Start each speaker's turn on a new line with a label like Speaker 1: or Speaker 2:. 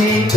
Speaker 1: me.